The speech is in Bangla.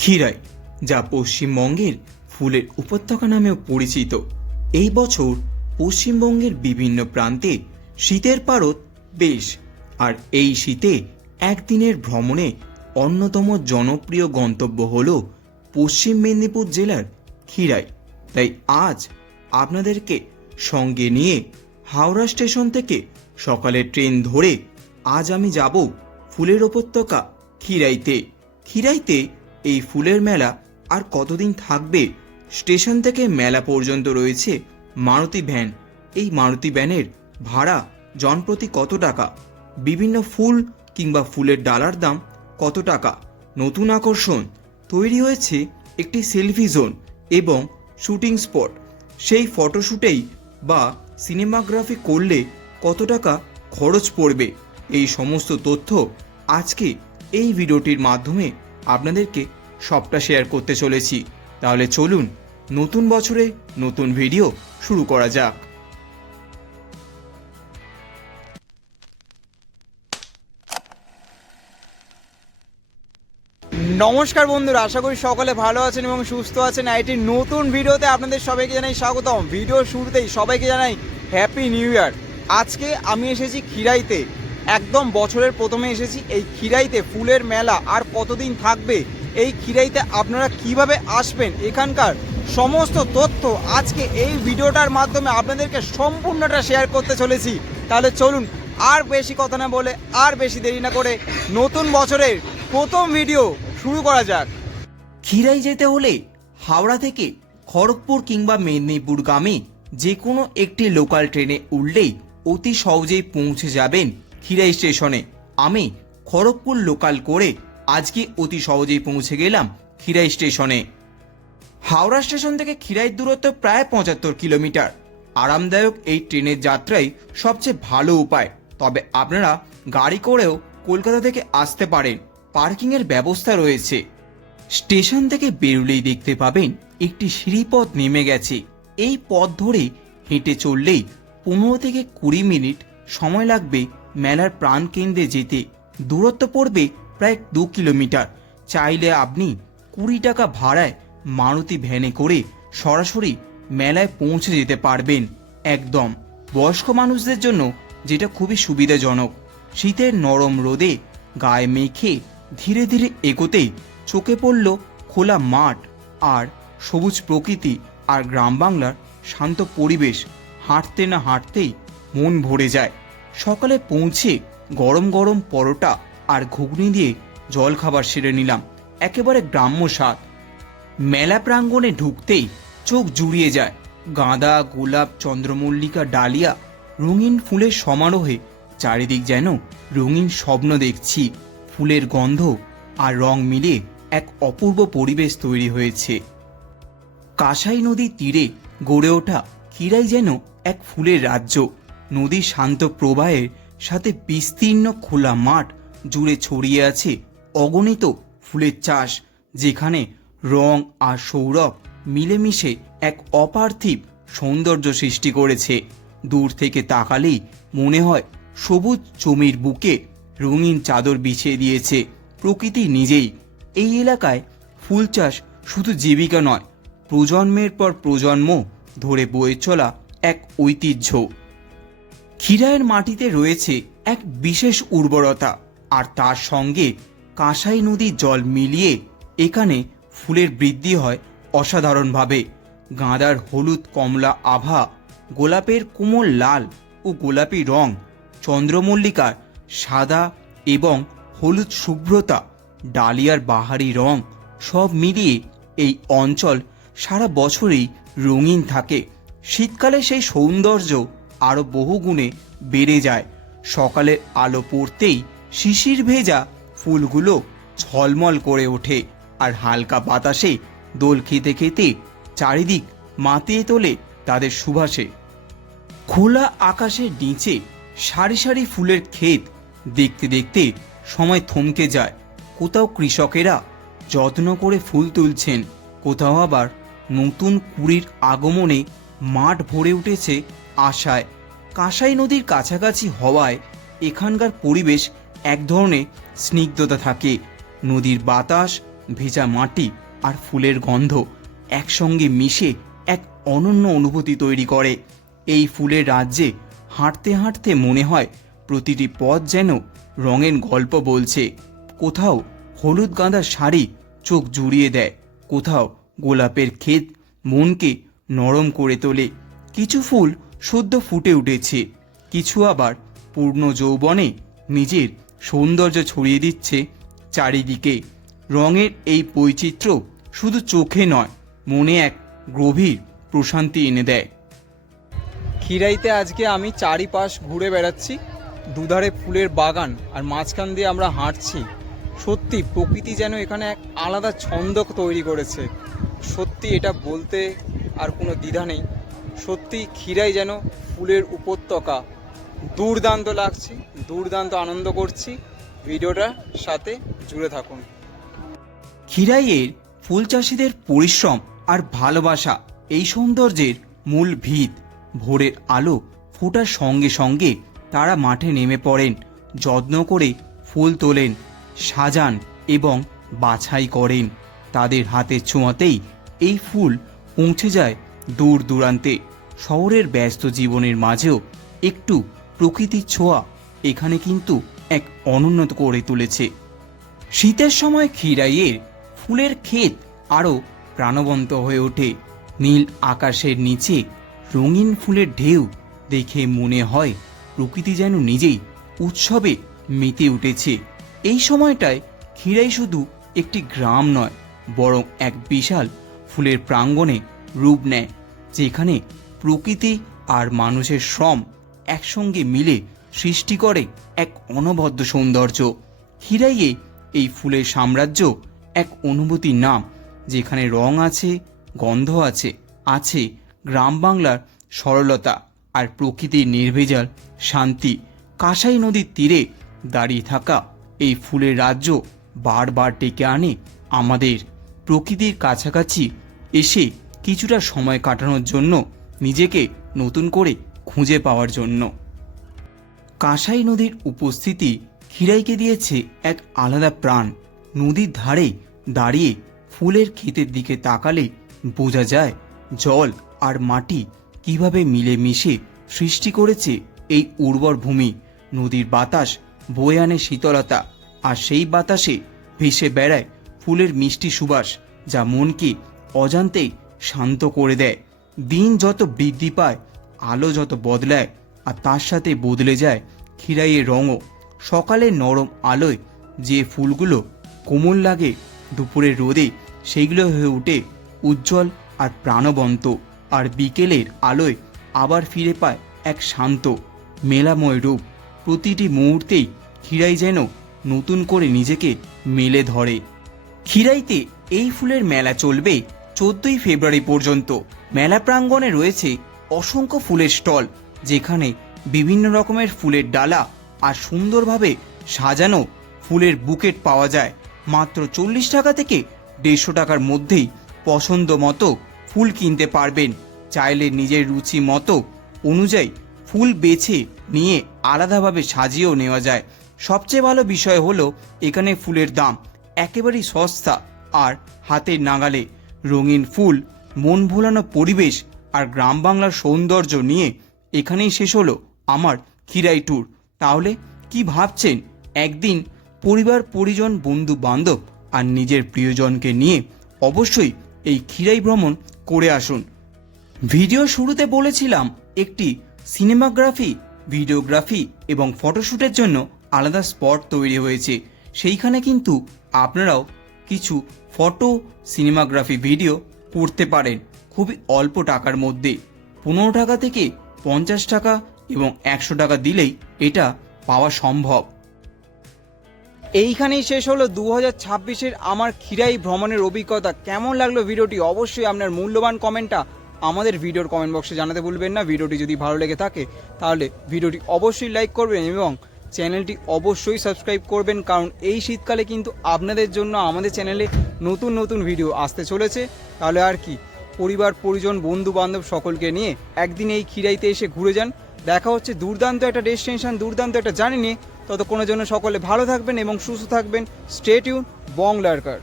ক্ষীরাই, যা পশ্চিমবঙ্গের ফুলের উপত্যকা নামেও পরিচিত। এই বছর পশ্চিমবঙ্গের বিভিন্ন প্রান্তে শীতের পারদ বেশ, আর এই শীতে একদিনের ভ্রমণে অন্যতম জনপ্রিয় গন্তব্য হল পশ্চিম মেদিনীপুর জেলার ক্ষীরাই। তাই আজ আপনাদেরকে সঙ্গে নিয়ে হাওড়া স্টেশন থেকে সকালের ট্রেন ধরে আজ আমি যাব ফুলের উপত্যকা ক্ষীরাইতে। ক্ষীরাইতে এই ফুলের মেলা আর কতদিন থাকবে? স্টেশন থেকে মেলা পর্যন্ত রয়েছে মারুতি ভ্যান। এই মারুতি ভ্যানের ভাড়া জনপ্রতি কত টাকা? বিভিন্ন ফুল কিংবা ফুলের ডালার দাম কত টাকা? নতুন আকর্ষণ তৈরি হয়েছে একটি সেলফি জোন এবং শুটিং স্পট। সেই ফটোশ্যুটেই বা সিনেমাগ্রাফি করলে কত টাকা খরচ পড়বে? এই সমস্ত তথ্য আজকে এই ভিডিওটির মাধ্যমে আপনাদেরকে সবটা শেয়ার করতে চলেছি। তাহলে চলুন নতুন বছরে নতুন ভিডিও শুরু করা যাক। নমস্কার বন্ধুরা, আশা করি সকলে ভালো আছেন এবং সুস্থ আছেন। এটি নতুন ভিডিওতে আপনাদের সবাইকে জানাই স্বাগতম। ভিডিওর শুরুতেই সবাইকে জানাই হ্যাপি নিউ ইয়ার। আজকে আমি এসেছি ক্ষীরাইতে, একদম বছরের প্রথমে এসেছি এই ক্ষীরাইতে। ফুলের মেলা আর কতদিন থাকবে, এই ক্ষীরাইতে আপনারা কিভাবে আসবেন, এখানকার সমস্ত তথ্য আজকে এই ভিডিওটার মাধ্যমে আপনাদেরকে সম্পূর্ণটা শেয়ার করতে চলেছি। তাহলে চলুন আর বেশি কথা না বলে, আর বেশি দেরি না করে নতুন বছরের প্রথম ভিডিও শুরু করা যাক। ক্ষীরাই যেতে হলে হাওড়া থেকে খড়গপুর কিংবা মেদিনীপুরগামী যে কোনো একটি লোকাল ট্রেনে উঠলেই অতি সহজেই পৌঁছে যাবেন ক্ষীরাই স্টেশনে। আমি খড়গপুর লোকাল করে আজকে অতি সহজেই পৌঁছে গেলাম ক্ষীরাই স্টেশনে। হাওড়া স্টেশন থেকে ক্ষীরাইয়ের দূরত্ব প্রায় 75 কিলোমিটার। আরামদায়ক এই ট্রেনের যাত্রাই সবচেয়ে ভালো উপায়। তবে আপনারা গাড়ি করেও কলকাতা থেকে আসতে পারেন, পার্কিংয়ের ব্যবস্থা রয়েছে। স্টেশন থেকে বেরোলেই দেখতে পাবেন একটি সিঁড়িপথ নেমে গেছে। এই পথ ধরে হেঁটে চললেই 15 থেকে 20 মিনিট সময় লাগবে মেলার প্রাণকেন্দ্রে যেতে। দূরত্ব পড়বে প্রায় 2 কিলোমিটার। চাইলে আপনি 20 টাকা ভাড়ায় মারুতি ভ্যানে করে সরাসরি মেলায় পৌঁছে যেতে পারবেন একদম। বয়স্ক মানুষদের জন্য যেটা খুবই সুবিধাজনক। শীতের নরম রোদে গায়ে মেখে ধীরে ধীরে এগোতেই চোখে পড়ল খোলা মাঠ আর সবুজ প্রকৃতি আর গ্রাম বাংলার শান্ত পরিবেশ। হাঁটতে না হাঁটতেই মন ভরে যায়। সকালে পৌঁছে গরম গরম পরোটা আর ঘুগনি দিয়ে জল খাবার সেরে নিলাম। একেবারে গ্রাম্য স্বাদ। মেলা প্রাঙ্গণে ঢুকতেই চোখ জুড়িয়ে যায়। গাঁদা, গোলাপ, চন্দ্রমল্লিকা, ডালিয়া, রঙিন ফুলের সমারোহে চারিদিক যেন রঙিন স্বপ্ন দেখছি। ফুলের গন্ধ আর রং মিলে এক অপূর্ব পরিবেশ তৈরি হয়েছে। কাঁসাই নদীর তীরে গড়ে ওঠা ক্ষীরাই যেন এক ফুলের রাজ্য। নদীর শান্ত প্রবাহের সাথে বিস্তীর্ণ খোলা মাঠ জুড়ে ছড়িয়ে আছে অগণিত ফুলের চাষ, যেখানে রং আর সৌরভ মিলেমিশে এক অপার্থিব সৌন্দর্য সৃষ্টি করেছে। দূর থেকে তাকালেই মনে হয় সবুজ জমির বুকে রঙিন চাদর বিছিয়ে দিয়েছে প্রকৃতি নিজেই। এই এলাকায় ফুল চাষ শুধু জীবিকা নয়, প্রজন্মের পর প্রজন্ম ধরে বয়ে চলা এক ঐতিহ্য। ক্ষীরাইয়ের মাটিতে রয়েছে এক বিশেষ উর্বরতা, আর তার সঙ্গে কাঁসাই নদীর জল মিলিয়ে এখানে ফুলের বৃদ্ধি হয় অসাধারণভাবে। গাঁদার হলুদ কমলা আভা, গোলাপের কোমল লাল ও গোলাপি রং, চন্দ্রমল্লিকার সাদা এবং হলুদ শুভ্রতা, ডালিয়ার বাহারি রং, সব মিলিয়ে এই অঞ্চল সারা বছরই রঙিন থাকে। শীতকালে সেই সৌন্দর্য আরও বহুগুণে বেড়ে যায়। সকালের আলো পড়তেই শিশির ভেজা ফুলগুলো ঝলমল করে ওঠে, আর হালকা বাতাসে দোল খেতে খেতে চারিদিক মাতিয়ে তোলে তাদের সুবাসে। খোলা আকাশের নিচে সারি সারি ফুলের ক্ষেত দেখতে দেখতে সময় থমকে যায়। কোথাও কৃষকেরা যত্ন করে ফুল তুলছেন, কোথাও আবার নতুন কুড়ির আগমনে মাঠ ভরে উঠেছে আশায়। কাঁসাই নদীর কাছাকাছি হওয়ায় এখানকার পরিবেশ এক ধরনের স্নিগ্ধতা থাকে। নদীর বাতাস ভেজা মাটি আর ফুলের গন্ধ একসঙ্গে মিশে এক অনন্য অনুভূতি তৈরি করে। এই ফুলের রাজ্যে হাঁটতে হাঁটতে মনে হয় প্রতিটি পথ যেন রঙের গল্প বলছে। কোথাও হলুদ গাঁদার শাড়ি চোখ জুড়িয়ে দেয়, কোথাও গোলাপের ক্ষেত মনকে নরম করে তোলে। কিছু ফুল সদ্য ফুটে উঠেছে, কিছু আবার পূর্ণ যৌবনে নিজের সৌন্দর্য ছড়িয়ে দিচ্ছে চারিদিকে। রঙের এই বৈচিত্র্য শুধু চোখে নয়, মনে এক গভীর প্রশান্তি এনে দেয়। খিরাইতে আজকে আমি চারিপাশ ঘুরে বেড়াচ্ছি, দুধারে ফুলের বাগান আর মাঝখান দিয়ে আমরা হাঁটছি। সত্যি প্রকৃতি যেন এখানে এক আলাদা ছন্দ তৈরি করেছে। সত্যি এটা বলতে আর কোনো দ্বিধা নেই, সত্যি খিরাই যেন ফুলের উপত্যকা। দুর্দান্ত লাগছে, দুর্দান্ত আনন্দ করছি। ভিডিওটার সাথে জুড়ে থাকুন। খিরাইয়ের ফুল চাষিদের পরিশ্রম আর ভালোবাসা এই সৌন্দর্যের মূল ভিত। ভোরের আলো ফোটার সঙ্গে সঙ্গে তারা মাঠে নেমে পড়েন, যত্ন করে ফুল তোলেন, সাজান এবং বাছাই করেন। তাদের হাতের ছোঁয়াতেই এই ফুল পৌঁছে যায় দূর দূরান্তে। শহরের ব্যস্ত জীবনের মাঝেও একটু প্রকৃতির ছোঁয়া এখানে কিন্তু এক অনুন্নত করে তুলেছে। শীতের সময় খিরাইয়ের ফুলের ক্ষেত আরও প্রাণবন্ত হয়ে ওঠে। নীল আকাশের নিচে রঙিন ফুলের ঢেউ দেখে মনে হয় প্রকৃতি যেন নিজেই উৎসবে মেতে উঠেছে। এই সময়টায় খিরাই শুধু একটি গ্রাম নয়, বরং এক বিশাল ফুলের প্রাঙ্গণে রূপ নেয়, যেখানে প্রকৃতি আর মানুষের শ্রম একসঙ্গে মিলে সৃষ্টি করে এক অনবদ্য সৌন্দর্য। খিরাইয়ে এই ফুলের সাম্রাজ্য এক অনুভূতির নাম, যেখানে রং আছে, গন্ধ আছে, আছে গ্রাম বাংলার সরলতা আর প্রকৃতির নির্ভেজাল শান্তি। কাঁসাই নদীর তীরে দাঁড়িয়ে থাকা এই ফুলের রাজ্য বারবার ডেকে আনে আমাদের প্রকৃতির কাছাকাছি এসে কিছুটা সময় কাটানোর জন্য, নিজেকে নতুন করে খুঁজে পাওয়ার জন্য। কাঁসাই নদীর উপস্থিতি খিরাইকে দিয়েছে এক আলাদা প্রাণ। নদীর ধারে দাঁড়িয়ে ফুলের ক্ষেতের দিকে তাকালে বোঝা যায় জল আর মাটি কিভাবে মিলেমিশে সৃষ্টি করেছে এই উর্বর ভূমি। নদীর বাতাস বয়ে আনে শীতলতা, আর সেই বাতাসে ভেসে বেড়ায় ফুলের মিষ্টি সুবাস, যা মনকে অজান্তেই শান্ত করে দেয়। দিন যত বৃদ্ধি পায়, আলো যত বদলায়, আর তার সাথে বদলে যায় খিরাইয়ের রঙও। সকালের নরম আলোয় যে ফুলগুলো কোমল লাগে, দুপুরের রোদে সেইগুলো হয়ে ওঠে উজ্জ্বল আর প্রাণবন্ত। আর বিকেলের আলোয় আবার ফিরে পায় এক শান্ত মেলাময় রূপ। প্রতিটি মুহূর্তেই খিরাই যেন নতুন করে নিজেকে মেলে ধরে। খিরাইতে এই ফুলের মেলা চলবে 14ই ফেব্রুয়ারি পর্যন্ত। মেলা প্রাঙ্গণে রয়েছে অসংখ্য ফুলের স্টল, যেখানে বিভিন্ন রকমের ফুলের ডালা আর সুন্দরভাবে সাজানো ফুলের বুকেট পাওয়া যায়। মাত্র 40 টাকা থেকে 150 টাকার মধ্যেই পছন্দ মতো ফুল কিনতে পারবেন। চাইলে নিজের রুচি মতো অনুযায়ী ফুল বেছে নিয়ে আলাদাভাবে সাজিয়েও নেওয়া যায়। সবচেয়ে ভালো বিষয় হলো এখানে ফুলের দাম একেবারেই সস্তা আর হাতের নাগালে। রঙিন ফুল, মন ভোলানো পরিবেশ আর গ্রাম বাংলার সৌন্দর্য নিয়ে এখানেই শেষ হলো আমার খিরাই ট্যুর। তাহলে কি ভাবছেন? একদিন পরিবার, পরিজন, বন্ধু বান্ধব আর নিজের প্রিয়জনকে নিয়ে অবশ্যই এই খিরাই ভ্রমণ করে আসুন। ভিডিও শুরুতে বলেছিলাম একটি সিনেমাগ্রাফি, ভিডিওগ্রাফি এবং ফটোশ্যুটের জন্য আলাদা স্পট তৈরি হয়েছে। সেইখানে কিন্তু আপনারাও কিছু ফটো, সিনেমাগ্রাফি, ভিডিও করতে পারেন খুবই অল্প টাকার মধ্যে। 15 টাকা থেকে 50 টাকা এবং 100 টাকা দিলেই এটা পাওয়া সম্ভব। এইখানেই শেষ হলো 2026-এর আমার খিরাই ভ্রমণের অভিজ্ঞতা। কেমন লাগলো ভিডিওটি? অবশ্যই আপনার মূল্যবান কমেন্টটা আমাদের ভিডিওর কমেন্ট বক্সে জানাতে ভুলবেন না। ভিডিওটি যদি ভালো লেগে থাকে তাহলে ভিডিওটি অবশ্যই লাইক করবেন এবং চ্যানেলটি অবশ্যই সাবস্ক্রাইব করবেন, কারণ এই শীতকালে কিন্তু আপনাদের জন্য আমাদের চ্যানেলে নতুন নতুন ভিডিও আসতে চলেছে। তাহলে আর কি, পরিবার, পরিজন, বন্ধু বান্ধব সকলকে নিয়ে একদিন এই খিরাইতে এসে ঘুরে যান। দেখা হচ্ছে দুর্দান্ত একটা ডেস্টিনেশন, দুর্দান্ত একটা জার্নি নিয়ে। ততক্ষণের জন্য সকলে ভালো থাকবেন এবং সুস্থ থাকবেন। স্টে টিউন, বং লার্কার।